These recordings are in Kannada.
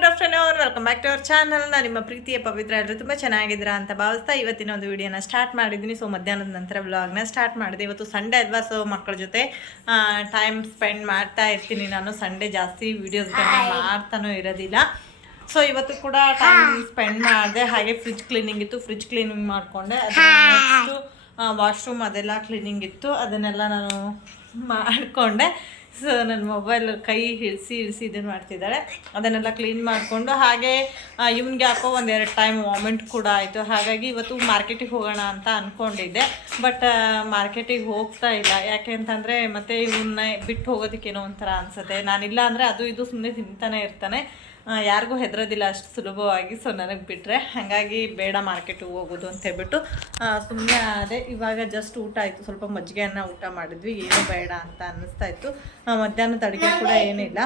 Good afternoon welcome back to our channel ನಾನು ನಿಮ್ಮ ಪ್ರೀತಿಯ ಪವಿತ್ರ ಎಲ್ಲರೂ ತುಂಬ ಚೆನ್ನಾಗಿದ್ದೀರಾ ಅಂತ ಭಾವಿಸ್ತಾ ಇವತ್ತಿನ ಒಂದು ವಿಡಿಯೋನ ಸ್ಟಾರ್ಟ್ ಮಾಡಿದ್ದೀನಿ. ಸೊ ಮಧ್ಯಾಹ್ನದ ನಂತರ ವ್ಲಾಗ್ನ ಸ್ಟಾರ್ಟ್ ಮಾಡಿದೆ. ಇವತ್ತು ಸಂಡೇ ಅಲ್ವಾ? ಸೊ ಮಕ್ಕಳ ಜೊತೆ ಟೈಮ್ ಸ್ಪೆಂಡ್ ಮಾಡ್ತಾ ಇರ್ತೀನಿ ನಾನು. ಸಂಡೇ ಜಾಸ್ತಿ ವೀಡಿಯೋಸ್ಗಳನ್ನ ಮಾಡ್ತಾನೂ ಇರೋದಿಲ್ಲ. ಸೊ ಇವತ್ತು ಕೂಡ ಟೈಮ್ ಸ್ಪೆಂಡ್ ಮಾಡಿದೆ. ಹಾಗೆ ಫ್ರಿಜ್ ಕ್ಲೀನಿಂಗ್ ಇತ್ತು. ಫ್ರಿಜ್ ಕ್ಲೀನಿಂಗ್ ಮಾಡಿಕೊಂಡೆ. ನೆಕ್ಸ್ಟು ವಾಶ್ರೂಮ್ ಅದೆಲ್ಲ ಕ್ಲೀನಿಂಗ್ ಇತ್ತು. ಅದನ್ನೆಲ್ಲ ನಾನು ಮಾಡಿಕೊಂಡೆ. ಸೊ ನನ್ನ ಮೊಬೈಲ್ ಕೈ ಹಿಡಿಸಿ ಹಿಡಿಸಿ ಇದನ್ನು ಮಾಡ್ತಿದ್ದಾಳೆ. ಅದನ್ನೆಲ್ಲ ಕ್ಲೀನ್ ಮಾಡಿಕೊಂಡು ಹಾಗೆ ಇವ್ನಿಗೆ ಯಾಕೋ ಒಂದೆರಡು ಟೈಮ್ ವಾಮಿಂಟ್ ಕೂಡ ಆಯಿತು. ಹಾಗಾಗಿ ಇವತ್ತು ಮಾರ್ಕೆಟಿಗೆ ಹೋಗೋಣ ಅಂತ ಅಂದ್ಕೊಂಡಿದ್ದೆ ಬಟ್ ಮಾರ್ಕೆಟಿಗೆ ಹೋಗ್ತಾ ಇಲ್ಲ. ಯಾಕೆ ಅಂತಂದರೆ ಮತ್ತೆ ಇವನ್ನ ಬಿಟ್ಟು ಹೋಗೋದಕ್ಕೇನೋ ಒಂಥರ ಅನಿಸುತ್ತೆ. ನಾನಿಲ್ಲ ಅಂದರೆ ಅದು ಇದು ಸುಮ್ಮನೆ ತಿಂತಾನೆ ಇರ್ತಾನೆ. ಯಾರಿಗೂ ಹೆದರೋದಿಲ್ಲ, ಅಷ್ಟು ಸುಲಭವಾಗಿ. ಸೊ ನನಗೆ ಬಿಟ್ಟರೆ ಹಾಗಾಗಿ ಬೇಡ ಮಾರ್ಕೆಟಿಗೆ ಹೋಗೋದು ಅಂತ ಹೇಳ್ಬಿಟ್ಟು ಸುಮ್ಮನೆ ಅದೇ ಇವಾಗ ಜಸ್ಟ್ ಊಟ ಆಯಿತು. ಸ್ವಲ್ಪ ಮಜ್ಜಿಗೆಯನ್ನ ಊಟ ಮಾಡಿದ್ವಿ. ಏನು ಬೇಡ ಅಂತ ಅನ್ನಿಸ್ತಾ ಇತ್ತು. ಮಧ್ಯಾಹ್ನದ ಅಡುಗೆ ಕೂಡ ಏನಿಲ್ಲ.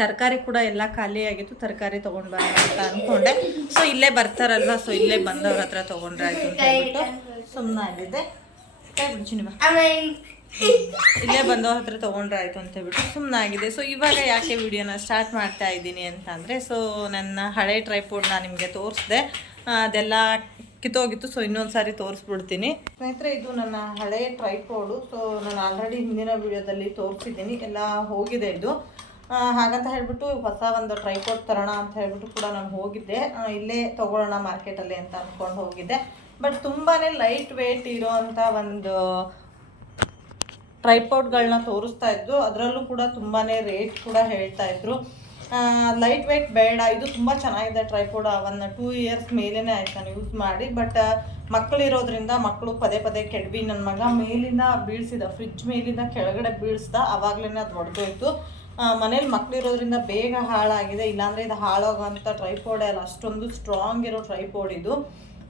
ತರಕಾರಿ ಕೂಡ ಎಲ್ಲ ಖಾಲಿಯಾಗಿತ್ತು ತರಕಾರಿ ತೊಗೊಂಡು ಬರೋಣ ಅಂತ ಅಂದ್ಕೊಂಡೆ ಸೊ ಇಲ್ಲೇ ಬರ್ತಾರಲ್ವ? ಸೊ ಇಲ್ಲೇ ಬಂದವ್ರ ಹತ್ರ ತೊಗೊಂಡ್ರೆ ಆಯಿತು ಅಂತ ಹೇಳ್ಬಿಟ್ಟು ಸುಮ್ಮನೆ ಇಲ್ಲೇ ಬಂದೋ ಹತ್ರ ತೊಗೊಂಡ್ರೆ ಆಯಿತು ಅಂತ ಹೇಳ್ಬಿಟ್ಟು ಸುಮ್ಮನಾಗಿದೆ ಸೊ ಇವಾಗ ಯಾಕೆ ವಿಡಿಯೋನ ಸ್ಟಾರ್ಟ್ ಮಾಡ್ತಾ ಇದ್ದೀನಿ ಅಂತಂದರೆ ಸೊ ನನ್ನ ಹಳೆ ಟ್ರೈಪೋರ್ಡ್ ನಾನು ನಿಮಗೆ ತೋರಿಸ್ದೆ. ಅದೆಲ್ಲ ಕಿತ್ತೋಗಿತ್ತು ಸೊ ಇನ್ನೊಂದು ಸಾರಿ ತೋರಿಸ್ಬಿಡ್ತೀನಿ. ಸ್ನೇಹಿತರೆ, ಇದು ನನ್ನ ಹಳೆ ಟ್ರೈಪೋರ್ಡು ಸೊ ನಾನು ಆಲ್ರೆಡಿ ಹಿಂದಿನ ವಿಡಿಯೋದಲ್ಲಿ ತೋರಿಸಿದ್ದೀನಿ. ಎಲ್ಲ ಹೋಗಿದೆ ಇದು. ಹಾಗಂತ ಹೇಳ್ಬಿಟ್ಟು ಹೊಸ ಒಂದು ಟ್ರೈಪೋರ್ಡ್ ತರೋಣ ಅಂತ ಹೇಳ್ಬಿಟ್ಟು ಕೂಡ ನಾನು ಹೋಗಿದ್ದೆ. ಇಲ್ಲೇ ತೊಗೊಳ್ಳೋಣ ಮಾರ್ಕೆಟಲ್ಲಿ ಅಂತ ಅಂದ್ಕೊಂಡು ಹೋಗಿದ್ದೆ. ಬಟ್ ತುಂಬಾ ಲೈಟ್ ವೇಟ್ ಇರೋ ಅಂಥ ಒಂದು ಟ್ರೈಪೋಡ್ಗಳನ್ನ ತೋರಿಸ್ತಾ ಇದ್ದು, ಅದರಲ್ಲೂ ಕೂಡ ತುಂಬಾ ರೇಟ್ ಕೂಡ ಹೇಳ್ತಾ ಇದ್ರು. ಲೈಟ್ ವೆಯ್ಟ್ ಬೇಡ, ಇದು ತುಂಬ ಚೆನ್ನಾಗಿದೆ ಟ್ರೈಪೋಡ್ ಅವನ್ನ ಟೂ ಇಯರ್ಸ್ ಮೇಲೇ ಆಯ್ತು ನಾನು ಯೂಸ್ ಮಾಡಿ ಬಟ್ ಮಕ್ಕಳಿರೋದ್ರಿಂದ ಮಕ್ಕಳು ಪದೇ ಪದೇ ಕೆಡವಿ ನನ್ನ ಮಗ ಮೇಲಿಂದ ಬೀಳ್ಸಿದ ಫ್ರಿಜ್ ಮೇಲಿಂದ ಕೆಳಗಡೆ ಬೀಳಿಸ್ದ ಆವಾಗಲೇ ಅದು ಹೊಡೆದೋಯ್ತು ಮನೇಲಿ ಮಕ್ಕಳಿರೋದ್ರಿಂದ ಬೇಗ ಹಾಳಾಗಿದೆ. ಇಲ್ಲಾಂದರೆ ಇದು ಹಾಳಾಗೋಂಥ ಟ್ರೈಪೋಡ್ ಅಲ್ಲ ಅಷ್ಟೊಂದು ಸ್ಟ್ರಾಂಗ್ ಇರೋ ಟ್ರೈಪೋಡ್ ಇದು.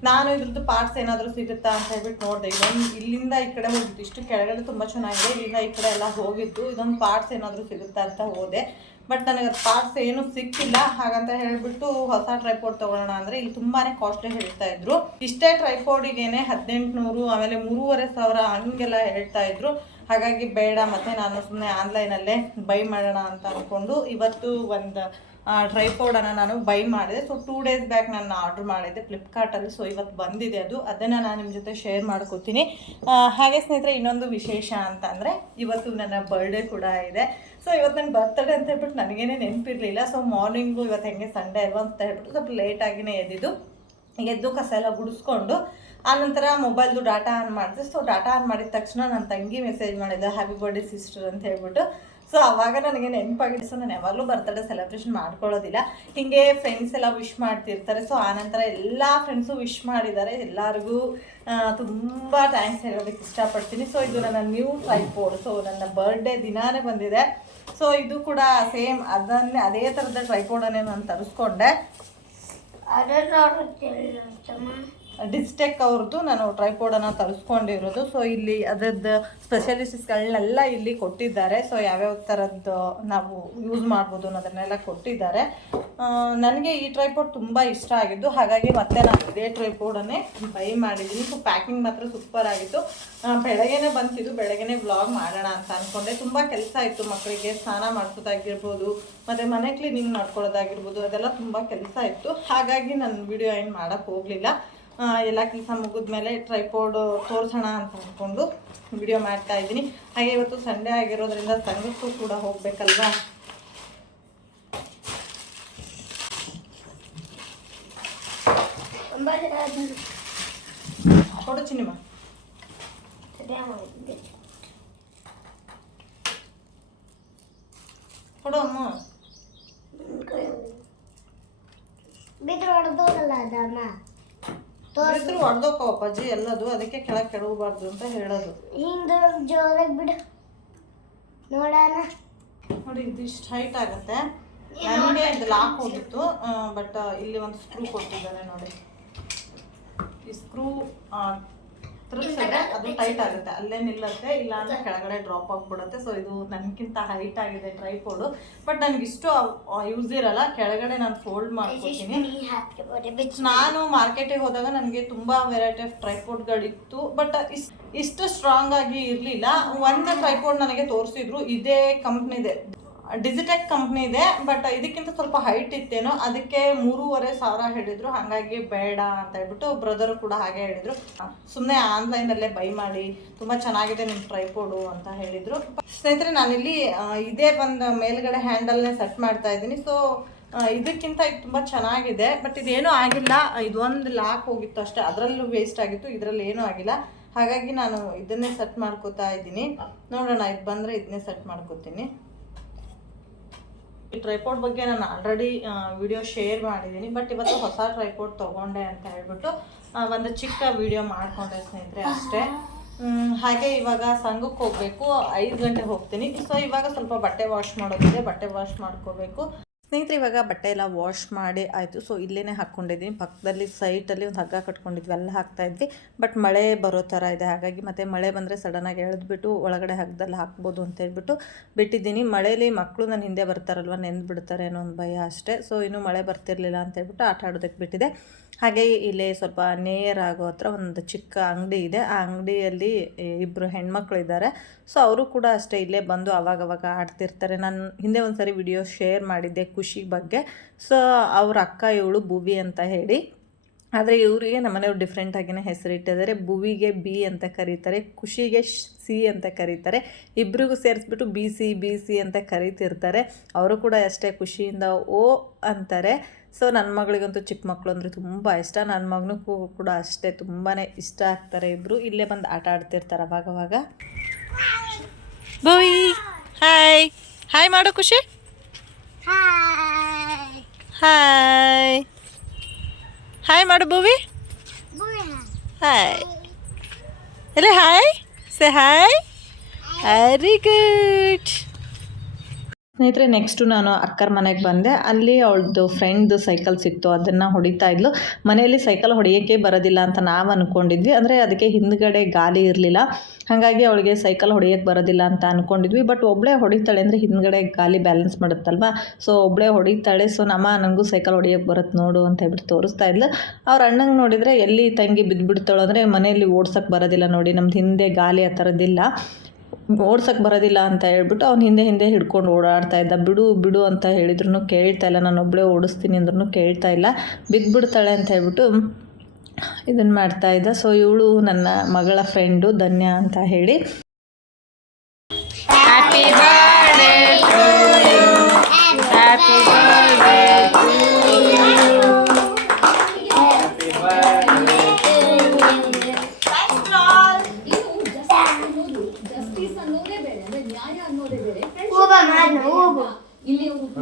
ನಾನು ಇದ್ರದ್ದು ಪಾರ್ಟ್ಸ್ ಏನಾದರೂ ಸಿಗುತ್ತಾ ಅಂತ ಹೇಳ್ಬಿಟ್ಟು ನೋಡಿದೆ. ಇದೊಂದು ಇಲ್ಲಿಂದ ಈ ಕಡೆ ಹೋಗಿದ್ದು. ಇಷ್ಟು ಕೆಳಗಡೆ ತುಂಬ ಚೆನ್ನಾಗಿದೆ. ಇಲ್ಲಿಂದ ಈ ಕಡೆ ಎಲ್ಲ ಹೋಗಿದ್ದು. ಇದೊಂದು ಪಾರ್ಟ್ಸ್ ಏನಾದರೂ ಸಿಗುತ್ತಾ ಅಂತ ಹೋದೆ. ಬಟ್ ನನಗೆ ಅದು ಪಾರ್ಟ್ಸ್ ಏನೂ ಸಿಕ್ಕಿಲ್ಲ. ಹಾಗಂತ ಹೇಳ್ಬಿಟ್ಟು ಹೊಸ ಟ್ರೈಪೋಡ್ ತೊಗೊಳ್ಳೋಣ ಅಂದರೆ ಇಲ್ಲಿ ತುಂಬಾ ಕಾಸ್ಟ್ಲಿ ಹೇಳ್ತಾ ಇದ್ರು. ಇಷ್ಟೇ ಟ್ರೈಪೋಡಿಗೇನೆ ಹದಿನೆಂಟುನೂರು, ಆಮೇಲೆ ಮೂರುವರೆ ಸಾವಿರ ಹಂಗೆಲ್ಲ ಹೇಳ್ತಾ ಇದ್ರು. ಹಾಗಾಗಿ ಬೇಡ, ಮತ್ತೆ ನಾನು ಸುಮ್ಮನೆ ಆನ್ಲೈನಲ್ಲೇ ಬೈ ಮಾಡೋಣ ಅಂತ ಅಂದ್ಕೊಂಡು ಇವತ್ತು ಒಂದು ಟ್ರೈಪೋಡನ್ನು ನಾನು ಬೈ ಮಾಡಿದೆ. ಸೊ ಟೂ ಡೇಸ್ ಬ್ಯಾಕ್ ನಾನು ಆರ್ಡ್ರ್ ಮಾಡಿದ್ದೆ ಫ್ಲಿಪ್ಕಾರ್ಟಲ್ಲಿ ಸೊ ಇವತ್ತು ಬಂದಿದೆ ಅದು. ಅದನ್ನು ನಾನು ನಿಮ್ಮ ಜೊತೆ ಶೇರ್ ಮಾಡ್ಕೋತೀನಿ. ಹಾಗೆ ಸ್ನೇಹಿತರೆ, ಇನ್ನೊಂದು ವಿಶೇಷ ಅಂತ ಅಂದರೆ ಇವತ್ತು ನನ್ನ ಬರ್ಡೇ ಕೂಡ ಇದೆ. ಸೊ ಇವತ್ತು ನನ್ನ ಬರ್ತಡೇ ಅಂತ ಹೇಳ್ಬಿಟ್ಟು ನನಗೇನೆ ನೆನಪಿರಲಿಲ್ಲ. ಸೊ ಮಾರ್ನಿಂಗು ಇವತ್ತು ಹೆಂಗೆ ಸಂಡೇ ಅಲ್ವಾ ಅಂತ ಹೇಳ್ಬಿಟ್ಟು ಸ್ವಲ್ಪ ಲೇಟಾಗಿನೇ ಎದ್ದಿದ್ದು. ಎದ್ದು ಕಸ ಎಲ್ಲ ಗುಡಿಸ್ಕೊಂಡು, ಆನಂತರ ಮೊಬೈಲ್ದು ಡಾಟಾ ಆನ್ ಮಾಡಿದೆ. ಸೊ ಡಾಟಾ ಆನ್ ಮಾಡಿದ ತಕ್ಷಣ ನನ್ನ ತಂಗಿ ಮೆಸೇಜ್ ಮಾಡಿದ್ದೆ ಹ್ಯಾಪಿ ಬರ್ಡೇ ಸಿಸ್ಟರ್ ಅಂತ ಹೇಳ್ಬಿಟ್ಟು. ಸೊ ಅವಾಗ ನನಗೆ ನೆನಪಾಗಿದೆ. ಸೊ ನಾನು ಯಾವಾಗಲೂ ಬರ್ತಡೇ ಸೆಲೆಬ್ರೇಷನ್ ಮಾಡ್ಕೊಳ್ಳೋದಿಲ್ಲ. ಹಿಂಗೆ ಫ್ರೆಂಡ್ಸ್ ಎಲ್ಲ ವಿಶ್ ಮಾಡ್ತಿರ್ತಾರೆ. ಸೊ ಆನಂತರ ಎಲ್ಲ ಫ್ರೆಂಡ್ಸು ವಿಶ್ ಮಾಡಿದ್ದಾರೆ. ಎಲ್ಲರಿಗೂ ತುಂಬ ಥ್ಯಾಂಕ್ಸ್ ಹೇಳೋದಕ್ಕೆ ಇಷ್ಟಪಡ್ತೀನಿ. ಸೊ ಇದು ನನ್ನ ನ್ಯೂ ಟ್ರೈಪೋಡ್ ಸೊ ನನ್ನ ಬರ್ಡೇ ದಿನಾನೇ ಬಂದಿದೆ. ಸೊ ಇದು ಕೂಡ ಸೇಮ್ ಅದನ್ನೇ, ಅದೇ ಥರದ ಟ್ರೈಪೋಡನ್ನೇ ನಾನು ತರಿಸ್ಕೊಂಡೆ. ಡಿಸ್ಟೆಕ್ ಅವ್ರದ್ದು ನಾನು ಟ್ರೈಪೋಡನ್ನು ತರಿಸ್ಕೊಂಡಿರೋದು ಸೊ ಇಲ್ಲಿ ಅದರದ್ದು ಸ್ಪೆಷಲಿಸ್ಟ್ಗಳನ್ನೆಲ್ಲ ಇಲ್ಲಿ ಕೊಟ್ಟಿದ್ದಾರೆ. ಸೊ ಯಾವ್ಯಾವ ಥರದ್ದು ನಾವು ಯೂಸ್ ಮಾಡ್ಬೋದು ಅನ್ನೋದನ್ನೆಲ್ಲ ಕೊಟ್ಟಿದ್ದಾರೆ. ನನಗೆ ಈ ಟ್ರೈಪೋಡ್ ತುಂಬ ಇಷ್ಟ ಆಗಿದ್ದು, ಹಾಗಾಗಿ ಮತ್ತೆ ನಾನು ಇದೇ ಟ್ರೈಪೋಡನ್ನೇ ಬೈ ಮಾಡಿದ್ದೀನಿ ಸೊ ಪ್ಯಾಕಿಂಗ್ ಮಾತ್ರ ಸೂಪರ್ ಆಗಿತ್ತು. ಬೆಳಗ್ಗೆನೇ ಬಂತಿದ್ದು, ಬೆಳಗ್ಗೆನೇ ವ್ಲಾಗ್ ಮಾಡೋಣ ಅಂತ ಅಂದ್ಕೊಂಡೆ ತುಂಬ ಕೆಲಸ ಇತ್ತು ಮಕ್ಕಳಿಗೆ ಸ್ನಾನ ಮಾಡಿಸೋದಾಗಿರ್ಬೋದು, ಮತ್ತು ಮನೆ ಕ್ಲೀನಿಂಗ್ ಮಾಡ್ಕೊಳ್ಳೋದಾಗಿರ್ಬೋದು, ಅದೆಲ್ಲ ತುಂಬ ಕೆಲಸ ಇತ್ತು. ಹಾಗಾಗಿ ನಾನು ವಿಡಿಯೋ ಏನು ಮಾಡೋಕ್ಕೆ ಹೋಗಲಿಲ್ಲ. ಎಲ್ಲ ಕೆಲಸ ಮುಗಿದ್ಮೇಲೆ ಟ್ರೈಪೋರ್ಡ್ ತೋರಿಸೋಣ ಅಂತ ಅಂದ್ಕೊಂಡು ವಿಡಿಯೋ ಮಾಡ್ತಾ ಇದ್ದೀನಿ. ಹಾಗೆ ಇವತ್ತು ಸಂಡೇ ಆಗಿರೋದ್ರಿಂದ ಸಂಘಕ್ಕೂ ಕೂಡ ಹೋಗ್ಬೇಕಲ್ವಾ? ಕೊಡು ಚಿನಿಮಾ ಕೊಡು ಅಮ್ಮ ಬಿದ್ರೆ ಹೊಡೆದೋಗಲ್ಲ ಹೆಸರು ಹೊಡೆದೋಕೋ ಅಪ್ಪಾಜಿ ಎಲ್ಲದು ಅದಕ್ಕೆ ಕೆಳಗೆ ಕೆಡವಬಾರ್ದು ಅಂತ ಹೇಳೋದು. ಹಿಂದೆ ಜೋರಾಗಿ ಬಿಡು. ನೋಡೋಣ. ನೋಡಿ ಇದು ಇಷ್ಟು ಹೈಟ್ ಆಗುತ್ತೆ. ನನಗೆ ಇದು ಲಾಕ್ ಹೋಗಿತ್ತು ಬಟ್ ಇಲ್ಲಿ ಒಂದು ಸ್ಕ್ರೂ ಕೊಟ್ಟಿದ್ದಾರೆ ನೋಡಿ. ಈ ಸ್ಕ್ರೂ ತಿರುಗಿಸಿದ್ರೆ ಅದು ಟೈಟ್ ಆಗುತ್ತೆ. ಅಲ್ಲೇ ನಿಲ್ಲುತ್ತೆ ಇಲ್ಲ ಅಂದ್ರೆ ಕೆಳಗಡೆ ಡ್ರಾಪ್ ಆಗ್ಬಿಡುತ್ತೆ. ಸೊ ಇದು ನನಗಿಂತ ಹೈಟ್ ಆಗಿದೆ ಟ್ರೈಪೋಡು ಬಟ್ ನನಗೆ ಇಷ್ಟು ಯೂಸ್ ಇರಲ್ಲ. ಕೆಳಗಡೆ ನಾನು ಫೋಲ್ಡ್ ಮಾಡ್ಕೊತೀನಿ. ನಾನು ಮಾರ್ಕೆಟಿಗೆ ಹೋದಾಗ ನನಗೆ ತುಂಬಾ ವೆರೈಟಿ ಆಫ್ ಟ್ರೈಪೋಡ್ಗಳಿತ್ತು ಬಟ್ ಇಷ್ಟು ಸ್ಟ್ರಾಂಗ್ ಆಗಿ ಇರಲಿಲ್ಲ. ಒಂದು ಟ್ರೈಪೋಡ್ ನನಗೆ ತೋರಿಸಿದ್ರು. ಇದೇ ಕಂಪ್ನಿದೆ ಡಿಜಿಟೆಕ್ ಕಂಪ್ನಿ ಇದೆ ಬಟ್ ಇದಕ್ಕಿಂತ ಸ್ವಲ್ಪ ಹೈಟ್ ಇತ್ತೇನೋ, ಅದಕ್ಕೆ ಮೂರುವರೆ ಸಾವಿರ ಹೇಳಿದ್ರು. ಹಾಗಾಗಿ ಬೇಡ ಅಂತ ಹೇಳ್ಬಿಟ್ಟು ಬ್ರದರು ಕೂಡ ಹಾಗೆ ಹೇಳಿದ್ರು. ಸುಮ್ಮನೆ ಆನ್ಲೈನಲ್ಲೇ ಬೈ ಮಾಡಿ, ತುಂಬ ಚೆನ್ನಾಗಿದೆ ನಿಮ್ಮ ಟ್ರೈಪೋಡು ಅಂತ ಹೇಳಿದರು. ಸ್ನೇಹಿತರೆ, ನಾನಿಲ್ಲಿ ಇದೇ ಒಂದು ಮೇಲ್ಗಡೆ ಹ್ಯಾಂಡಲ್ನೇ ಸೆಟ್ ಮಾಡ್ತಾ ಇದ್ದೀನಿ. ಸೊ ಇದಕ್ಕಿಂತ ಇದು ತುಂಬ ಚೆನ್ನಾಗಿದೆ ಬಟ್ ಇದೇನೂ ಆಗಿಲ್ಲ. ಇದೊಂದು ಲಾಕ್ ಹೋಗಿತ್ತು ಅಷ್ಟೇ. ಅದರಲ್ಲೂ ವೇಸ್ಟ್ ಆಗಿತ್ತು, ಇದರಲ್ಲಿ ಏನೂ ಆಗಿಲ್ಲ. ಹಾಗಾಗಿ ನಾನು ಇದನ್ನೇ ಸೆಟ್ ಮಾಡ್ಕೋತಾ ಇದ್ದೀನಿ. ನೋಡೋಣ, ಇದು ಬಂದರೆ ಇದನ್ನೇ ಸೆಟ್ ಮಾಡ್ಕೋತೀನಿ. ಈ ಟ್ರೈಪೋರ್ಟ್ ಬಗ್ಗೆ ನಾನು ಆಲ್ರೆಡಿ ವಿಡಿಯೋ ಶೇರ್ ಮಾಡಿದ್ದೀನಿ. ಬಟ್ ಇವತ್ತು ಹೊಸ ಟ್ರೈಪೋರ್ಟ್ ತೊಗೊಂಡೆ ಅಂತ ಹೇಳ್ಬಿಟ್ಟು ಒಂದು ಚಿಕ್ಕ ವಿಡಿಯೋ ಮಾಡ್ಕೊಂಡೆ ಸ್ನೇಹಿತರೆ ಅಷ್ಟೇ. ಹಾಗೆ ಇವಾಗ ಸಂಘಕ್ಕೆ ಹೋಗಬೇಕು. ಐದು ಗಂಟೆಗೆ ಹೋಗ್ತೀನಿ. ಸೊ ಇವಾಗ ಸ್ವಲ್ಪ ಬಟ್ಟೆ ವಾಶ್ ಮಾಡೋದಿದೆ. ಬಟ್ಟೆ ವಾಶ್ ಮಾಡ್ಕೋಬೇಕು. ಸ್ನೇಹಿತರೆ, ಇವಾಗ ಬಟ್ಟೆ ಎಲ್ಲ ವಾಶ್ ಮಾಡಿ ಆಯಿತು. ಸೊ ಇಲ್ಲೇ ಹಾಕ್ಕೊಂಡಿದ್ದೀನಿ. ಪಕ್ಕದಲ್ಲಿ ಸೈಟಲ್ಲಿ ಒಂದು ಹಗ್ಗ ಕಟ್ಕೊಂಡಿದ್ವಿ. ಎಲ್ಲ ಹಾಕ್ತಾ ಇದ್ವಿ. ಬಟ್ ಮಳೆ ಬರೋ ಥರ ಇದೆ. ಹಾಗಾಗಿ ಮತ್ತೆ ಮಳೆ ಬಂದರೆ ಸಡನ್ನಾಗಿ ಎಳೆದ್ಬಿಟ್ಟು ಒಳಗಡೆ ಹಗ್ಗದಲ್ಲಿ ಹಾಕ್ಬೋದು ಅಂತ ಹೇಳ್ಬಿಟ್ಟು ಬಿಟ್ಟಿದ್ದೀನಿ. ಮಳೇಲಿ ಮಕ್ಕಳು ನನ್ನ ಹಿಂದೆ ಬರ್ತಾರಲ್ವ ಬಿಡ್ತಾರೆ ಅನ್ನೋ ಒಂದು ಭಯ ಅಷ್ಟೇ. ಸೊ ಇನ್ನೂ ಮಳೆ ಬರ್ತಿರಲಿಲ್ಲ ಅಂತ ಹೇಳ್ಬಿಟ್ಟು ಆಟ ಆಡೋದಕ್ಕೆ ಬಿಟ್ಟಿದೆ. ಹಾಗೆ ಇಲ್ಲೇ ಸ್ವಲ್ಪ ನೇಯರ್ ಆಗೋ ಹತ್ರ ಒಂದು ಚಿಕ್ಕ ಅಂಗಡಿ ಇದೆ. ಆ ಅಂಗಡಿಯಲ್ಲಿ ಇಬ್ಬರು ಹೆಣ್ಮಕ್ಳು ಇದ್ದಾರೆ. ಸೊ ಅವರು ಕೂಡ ಅಷ್ಟೇ ಇಲ್ಲೇ ಬಂದು ಅವಾಗವಾಗ ಆಡ್ತಿರ್ತಾರೆ. ನಾನು ಹಿಂದೆ ಒಂದು ಸರಿ ವಿಡಿಯೋ ಶೇರ್ ಮಾಡಿದ್ದೆ ಖುಷಿ ಬಗ್ಗೆ. ಸೊ ಅವ್ರ ಅಕ್ಕ, ಇವಳು ಭುವಿ ಅಂತ ಹೇಳಿ. ಆದರೆ ಇವರಿಗೆ ನಮ್ಮನೆಯವ್ರು ಡಿಫ್ರೆಂಟಾಗಿಯೇ ಹೆಸರಿಟ್ಟಿದ್ದಾರೆ ಭುವಿಗೆ ಬಿ ಅಂತ ಕರೀತಾರೆ, ಖುಷಿಗೆ ಸಿ ಅಂತ ಕರೀತಾರೆ. ಇಬ್ಬರಿಗೂ ಸೇರಿಸ್ಬಿಟ್ಟು ಬಿ ಸಿ ಬಿ ಸಿ ಅಂತ ಕರೀತಿರ್ತಾರೆ. ಅವರು ಕೂಡ ಅಷ್ಟೇ ಖುಷಿಯಿಂದ ಓ ಅಂತಾರೆ. ಸೊ ನನ್ನ ಮಗಳಿಗಂತೂ ಚಿಕ್ಕ ಮಕ್ಕಳು ಅಂದರೆ ತುಂಬ ಇಷ್ಟ. ನನ್ನ ಮಗನಿಗೂ ಕೂಡ ಅಷ್ಟೇ ತುಂಬಾ ಇಷ್ಟ ಆಗ್ತಾರೆ ಇಬ್ಬರು ಇಲ್ಲೇ ಬಂದು ಆಟ ಆಡ್ತಿರ್ತಾರೆ ಅವಾಗವಾಗ. ಭುವಿ ಹಾಯ್ ಹಾಯ್ ಮಾಡು ಖುಷಿ ಹಾಯ್ ಹಾಯ್ ಮಾಡು ಬೂವಿ ಹಾಯ್ ಎಲ್ಲ hi say hi very good ಸ್ನೇಹಿತರೆ ನೆಕ್ಸ್ಟು ನಾನು ಅಕ್ಕರ ಮನೆಗೆ ಬಂದೆ. ಅಲ್ಲಿ ಅವಳದು ಫ್ರೆಂಡ್ದು ಸೈಕಲ್ ಸಿಕ್ತು. ಅದನ್ನು ಹೊಡಿತಾ ಇದ್ಲು. ಮನೆಯಲ್ಲಿ ಸೈಕಲ್ ಹೊಡೆಯೋಕ್ಕೆ ಬರೋದಿಲ್ಲ ಅಂತ ನಾವು ಅಂದ್ಕೊಂಡಿದ್ವಿ ಅಂದರೆ ಅದಕ್ಕೆ ಹಿಂದ್ಗಡೆ ಗಾಲಿ ಇರಲಿಲ್ಲ. ಹಾಗಾಗಿ ಅವಳಿಗೆ ಸೈಕಲ್ ಹೊಡೆಯೋಕ್ಕೆ ಬರೋದಿಲ್ಲ ಅಂತ ಅಂದ್ಕೊಂಡಿದ್ವಿ ಬಟ್ ಒಬ್ಬಳೇ ಹೊಡಿತಾಳೆ ಅಂದರೆ ಹಿಂದ್ಗಡೆ ಗಾಲಿ ಬ್ಯಾಲೆನ್ಸ್ ಮಾಡುತ್ತಲ್ವ? ಸೊ ಒಬ್ಬಳೇ ಹೊಡಿತಾಳೆ. ಸೊ ನಮ್ಮ ನನಗೂ ಸೈಕಲ್ ಹೊಡೆಯೋಕ್ಕೆ ಬರುತ್ತೆ ನೋಡು ಅಂತ ಹೇಳ್ಬಿಟ್ಟು ತೋರಿಸ್ತಾ ಇದ್ಲು. ಅವ್ರ ಅಣ್ಣಂಗೆ ನೋಡಿದರೆ ಎಲ್ಲಿ ತಂಗಿ ಬಿದ್ದುಬಿಡ್ತಾಳು ಅಂದರೆ ಮನೆಯಲ್ಲಿ ಓಡ್ಸೋಕ್ಕೆ ಬರೋದಿಲ್ಲ ನೋಡಿ. ನಮ್ದು ಹಿಂದೆ ಗಾಲಿ ಆ ಥರದ್ದಿಲ್ಲ ಓಡ್ಸಕ್ಕೆ ಬರೋದಿಲ್ಲ ಅಂತ ಹೇಳ್ಬಿಟ್ಟು ಅವ್ನು ಹಿಂದೆ ಹಿಂದೆ ಹಿಡ್ಕೊಂಡು ಓಡಾಡ್ತಾ ಇದ್ದ. ಬಿಡು ಬಿಡು ಅಂತ ಹೇಳಿದ್ರು ಕೇಳ್ತಾ ಇಲ್ಲ. ನಾನು ಒಬ್ಬಳೇ ಓಡಿಸ್ತೀನಿ ಅಂದ್ರೂ ಕೇಳ್ತಾ ಇಲ್ಲ. ಬಿದ್ದುಬಿಡ್ತಾಳೆ ಅಂತ ಹೇಳ್ಬಿಟ್ಟು ಇದನ್ನು ಮಾಡ್ತಾ ಇದ್ದ. ಸೊ ಇವಳು ನನ್ನ ಮಗಳ ಫ್ರೆಂಡು ಧನ್ಯ ಅಂತ ಹೇಳಿ ಊಬ ಇಲ್ಲಿ ಊಬ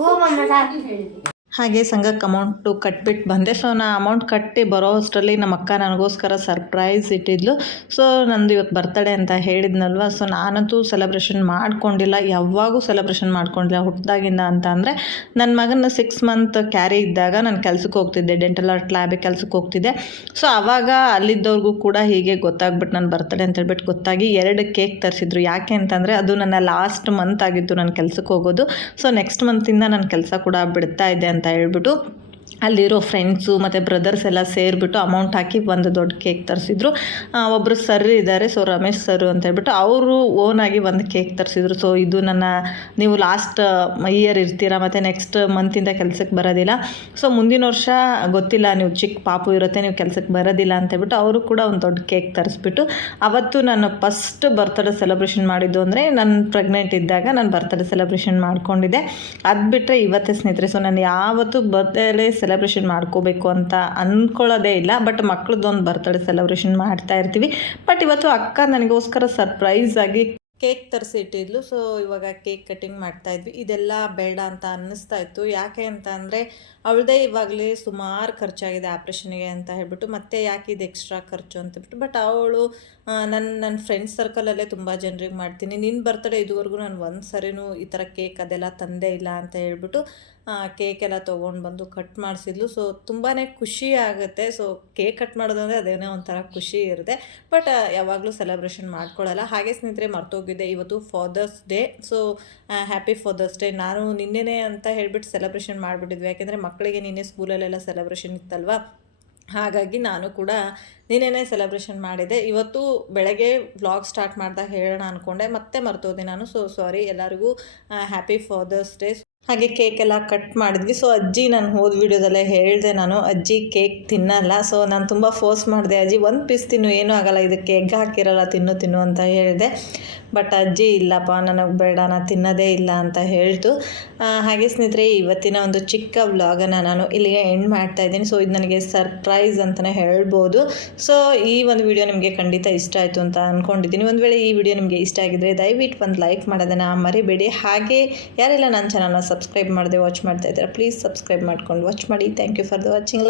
ಊಬಮ್ಮ ಸಾಕು ಹಾಗೆ ಸಂಘಕ್ಕೆ ಅಮೌಂಟು ಕಟ್ಬಿಟ್ಟು ಬಂದೆ. ಸೊ ನಾ ಅಮೌಂಟ್ ಕಟ್ಟಿ ಬರೋ ಅಷ್ಟರಲ್ಲಿ ನಮ್ಮ ಅಕ್ಕ ನನಗೋಸ್ಕರ ಸರ್ಪ್ರೈಸ್ ಇಟ್ಟಿದ್ಲು. ಸೊ ನಂದು ಇವತ್ತು ಬರ್ತಡೆ ಅಂತ ಹೇಳಿದ್ನಲ್ವ? ಸೊ ನಾನಂತೂ ಸೆಲೆಬ್ರೇಷನ್ ಮಾಡ್ಕೊಂಡಿಲ್ಲ. ಯಾವಾಗೂ ಸೆಲೆಬ್ರೇಷನ್ ಮಾಡ್ಕೊಂಡಿಲ್ಲ ಹುಟ್ಟಿದಾಗಿಂದ ಅಂತ ಅಂದರೆ ನನ್ನ ಮಗನ ಸಿಕ್ಸ್ ಮಂತ್ ಕ್ಯಾರಿ ಇದ್ದಾಗ ನಾನು ಕೆಲಸಕ್ಕೆ ಹೋಗ್ತಿದ್ದೆ. ಡೆಂಟಲ್ ಆರ್ಟ್ ಲ್ಯಾಬಿಗೆ ಕೆಲಸಕ್ಕೆ ಹೋಗ್ತಿದ್ದೆ. ಸೊ ಆವಾಗ ಅಲ್ಲಿದ್ದವ್ರಿಗೂ ಕೂಡ ಹೀಗೆ ಗೊತ್ತಾಗ್ಬಿಟ್ಟು ನಾನು ಬರ್ತಡೆ ಅಂತ ಹೇಳ್ಬಿಟ್ಟು ಗೊತ್ತಾಗಿ ಎರಡು ಕೇಕ್ ತರಿಸಿದ್ರು. ಯಾಕೆ ಅಂತಂದರೆ ಅದು ನನ್ನ ಲಾಸ್ಟ್ ಮಂತ್ ಆಗಿತ್ತು ನಾನು ಕೆಲಸಕ್ಕೆ ಹೋಗೋದು. ಸೊ ನೆಕ್ಸ್ಟ್ ಮಂತಿಂದ ನಾನು ಕೆಲಸ ಕೂಡ ಬಿಡ್ತಾ ಇದ್ದೆ ಅಂತ ಹೇಳ್ಬಿಟ್ಟು ಅಲ್ಲಿರೋ ಫ್ರೆಂಡ್ಸು ಮತ್ತು ಬ್ರದರ್ಸ್ ಎಲ್ಲ ಸೇರಿಬಿಟ್ಟು ಅಮೌಂಟ್ ಹಾಕಿ ಒಂದು ದೊಡ್ಡ ಕೇಕ್ ತರಿಸಿದ್ರು. ಒಬ್ಬರು ಸರ್ ಇದ್ದಾರೆ ಸೊ ರಮೇಶ್ ಸರ್ ಅಂತ ಹೇಳ್ಬಿಟ್ಟು ಅವರು ಓನಾಗಿ ಒಂದು ಕೇಕ್ ತರಿಸಿದ್ರು. ಸೊ ಇದು ನನ್ನ, ನೀವು ಲಾಸ್ಟ್ ಇಯರ್ ಇರ್ತೀರಾ ಮತ್ತು ನೆಕ್ಸ್ಟ್ ಮಂತಿಂದ ಕೆಲಸಕ್ಕೆ ಬರೋದಿಲ್ಲ. ಸೊ ಮುಂದಿನ ವರ್ಷ ಗೊತ್ತಿಲ್ಲ, ನೀವು ಚಿಕ್ಕ ಪಾಪು ಇರುತ್ತೆ, ನೀವು ಕೆಲಸಕ್ಕೆ ಬರೋದಿಲ್ಲ ಅಂತ ಹೇಳ್ಬಿಟ್ಟು ಅವರು ಕೂಡ ಒಂದು ದೊಡ್ಡ ಕೇಕ್ ತರಿಸ್ಬಿಟ್ಟು, ಅವತ್ತು ನಾನು ಫಸ್ಟ್ ಬರ್ತ್ಡೇ ಸೆಲೆಬ್ರೇಷನ್ ಮಾಡಿದ್ದು ಅಂದರೆ ನಾನು ಪ್ರೆಗ್ನೆಂಟ್ ಇದ್ದಾಗ ನಾನು ಬರ್ತ್ಡೇ ಸೆಲೆಬ್ರೇಷನ್ ಮಾಡ್ಕೊಂಡಿದ್ದೆ. ಅದು ಬಿಟ್ಟರೆ ಇವತ್ತೇ ಸ್ನೇಹಿತರೆ ಸೊ ನಾನು ಯಾವತ್ತೂ ಬರ್ತ್ಡೇ ಸೆಲೆಬ್ರೇಷನ್ ಮಾಡ್ಕೋಬೇಕು ಅಂತ ಅಂದ್ಕೊಳ್ಳೋದೇ ಇಲ್ಲ ಬಟ್ ಮಕ್ಳದ್ದೊಂದು ಬರ್ತ್ಡೇ ಸೆಲೆಬ್ರೇಷನ್ ಮಾಡ್ತಾ ಇರ್ತೀವಿ. ಬಟ್ ಇವತ್ತು ಅಕ್ಕ ನನಗೋಸ್ಕರ ಸರ್ಪ್ರೈಸ್ ಆಗಿ ಕೇಕ್ ತರಿಸಿಟ್ಟಿದ್ಲು. ಸೊ ಇವಾಗ ಕೇಕ್ ಕಟಿಂಗ್ ಮಾಡ್ತಾ ಇದ್ವಿ. ಇದೆಲ್ಲ ಬೇಡ ಅಂತ ಅನ್ನಿಸ್ತಾ ಇತ್ತು. ಯಾಕೆ ಅಂತ ಅಂದರೆ, ಅವಳದೇ ಇವಾಗಲೇ ಸುಮಾರು ಖರ್ಚಾಗಿದೆ ಆಪ್ರೇಷನ್ಗೆ ಅಂತ ಹೇಳ್ಬಿಟ್ಟು, ಮತ್ತೆ ಯಾಕೆ ಇದು ಎಕ್ಸ್ಟ್ರಾ ಖರ್ಚು ಅಂತ ಬಿಟ್ಟು ಬಟ್ ಅವಳು ನನ್ನ ನನ್ನ ಫ್ರೆಂಡ್ಸ್ ಸರ್ಕಲಲ್ಲೇ ತುಂಬ ಜನರಿಗೆ ಮಾಡ್ತೀನಿ. ನಿನ್ನ ಬರ್ತಡೇ ಇದುವರೆಗೂ ನಾನು ಒಂದು ಸರಿನೂ ಈ ಥರ ಕೇಕ್ ಅದೆಲ್ಲ ತಂದೇ ಇಲ್ಲ ಅಂತ ಹೇಳ್ಬಿಟ್ಟು ಕೇಕ್ ಎಲ್ಲ ತೊಗೊಂಡು ಬಂದು ಕಟ್ ಮಾಡಿಸಿದ್ಲು. ಸೊ ತುಂಬಾ ಖುಷಿ ಆಗುತ್ತೆ. ಸೊ ಕೇಕ್ ಕಟ್ ಮಾಡೋದಂದರೆ ಅದೇನೋ ಒಂಥರ ಖುಷಿ ಇರುತ್ತೆ. ಬಟ್ ಯಾವಾಗಲೂ ಸೆಲೆಬ್ರೇಷನ್ ಮಾಡ್ಕೊಳ್ಳಲ್ಲ ಹಾಗೆ ಸ್ನೇಹಿತರೆ ಮರ್ತೋಗಿದ್ದೆ ಇವತ್ತು father's day so happy father's day ನಾನು ನಿನ್ನೆನೇ ಅಂತ ಹೇಳ್ಬಿಟ್ಟು ಸೆಲೆಬ್ರೇಷನ್ ಮಾಡಿಬಿಟ್ಟಿದ್ವಿ. ಯಾಕೆಂದರೆ ಮಕ್ಕಳಿಗೆ ನಿನ್ನೆ ಸ್ಕೂಲಲ್ಲೆಲ್ಲ ಸೆಲೆಬ್ರೇಷನ್ ಇತ್ತಲ್ವ? ಹಾಗಾಗಿ ನಾನು ಕೂಡ ನಿನ್ನೆನೇ ಸೆಲೆಬ್ರೇಷನ್ ಮಾಡಿದೆ. ಇವತ್ತು ಬೆಳಗ್ಗೆ ವ್ಲಾಗ್ ಸ್ಟಾರ್ಟ್ ಮಾಡ್ದಾಗ ಹೇಳೋಣ ಅಂದ್ಕೊಂಡೆ ಮತ್ತೆ ಮರ್ತೋದೆ ನಾನು. ಸೊ ಸಾರಿ ಎಲ್ಲರಿಗೂ ಹ್ಯಾಪಿ ಫಾದರ್ಸ್ ಡೇ ಹಾಗೆ ಕೇಕ್ ಎಲ್ಲ ಕಟ್ ಮಾಡಿದ್ವಿ. ಸೊ ಅಜ್ಜಿ ನಾನು ಹೋದ ವಿಡಿಯೋದಲ್ಲೇ ಹೇಳಿದೆ ನಾನು, ಅಜ್ಜಿ ಕೇಕ್ ತಿನ್ನಲ್ಲ. ಸೊ ನಾನು ತುಂಬ ಫೋರ್ಸ್ ಮಾಡಿದೆ. ಅಜ್ಜಿ, ಒಂದು ಪೀಸ್ ತಿನ್ನು. ಏನೂ ಆಗಲ್ಲ. ಇದಕ್ಕೆ ಎಗ್ ಹಾಕಿರಲ್ಲ, ತಿನ್ನು ತಿನ್ನು ಅಂತ ಹೇಳಿದೆ. ಬಟ್ ಅಜ್ಜಿ, ಇಲ್ಲಪ್ಪ, ನನಗೆ ಬೇಡ. ನಾನು ತಿನ್ನೋದೇ ಇಲ್ಲ ಅಂತ ಹೇಳ್ತು. ಹಾಗೆ ಸ್ನೇಹಿತರೆ, ಇವತ್ತಿನ ಒಂದು ಚಿಕ್ಕ ವ್ಲಾಗನ್ನು ನಾನು ಇಲ್ಲಿಗೆ ಎಂಡ್ ಮಾಡ್ತಾ ಇದ್ದೀನಿ. ಸೊ ಇದು ನನಗೆ ಸರ್ಪ್ರೈಸ್ ಅಂತಲೇ ಹೇಳ್ಬೋದು. ಸೊ ಈ ಒಂದು ವಿಡಿಯೋ ನಿಮಗೆ ಖಂಡಿತ ಇಷ್ಟ ಆಯಿತು ಅಂತ ಅಂದ್ಕೊಂಡಿದ್ದೀನಿ ಒಂದು ವೇಳೆ ಈ ವಿಡಿಯೋ ನಿಮಗೆ ಇಷ್ಟ ಆಗಿದ್ರೆ ದಯವಿಟ್ಟು ಒಂದು ಲೈಕ್ ಮಾಡೋದನ್ನು ಮರಿಬೇಡಿ. ಹಾಗೆ ಯಾರೆಲ್ಲ ನನ್ನ ಚಾನಲ್ನ ಸಬ್ಸ್ಕ್ರೈಬ್ ಮಾಡದೆ ವಾಚ್ ಮಾಡ್ತಾ ಇದ್ದೀರಾ ಪ್ಲೀಸ್ ಸಬ್ಸ್ಕ್ರೈಬ್ ಮಾಡ್ಕೊಂಡು ವಾಚ್ ಮಾಡಿ. Thank you for the watching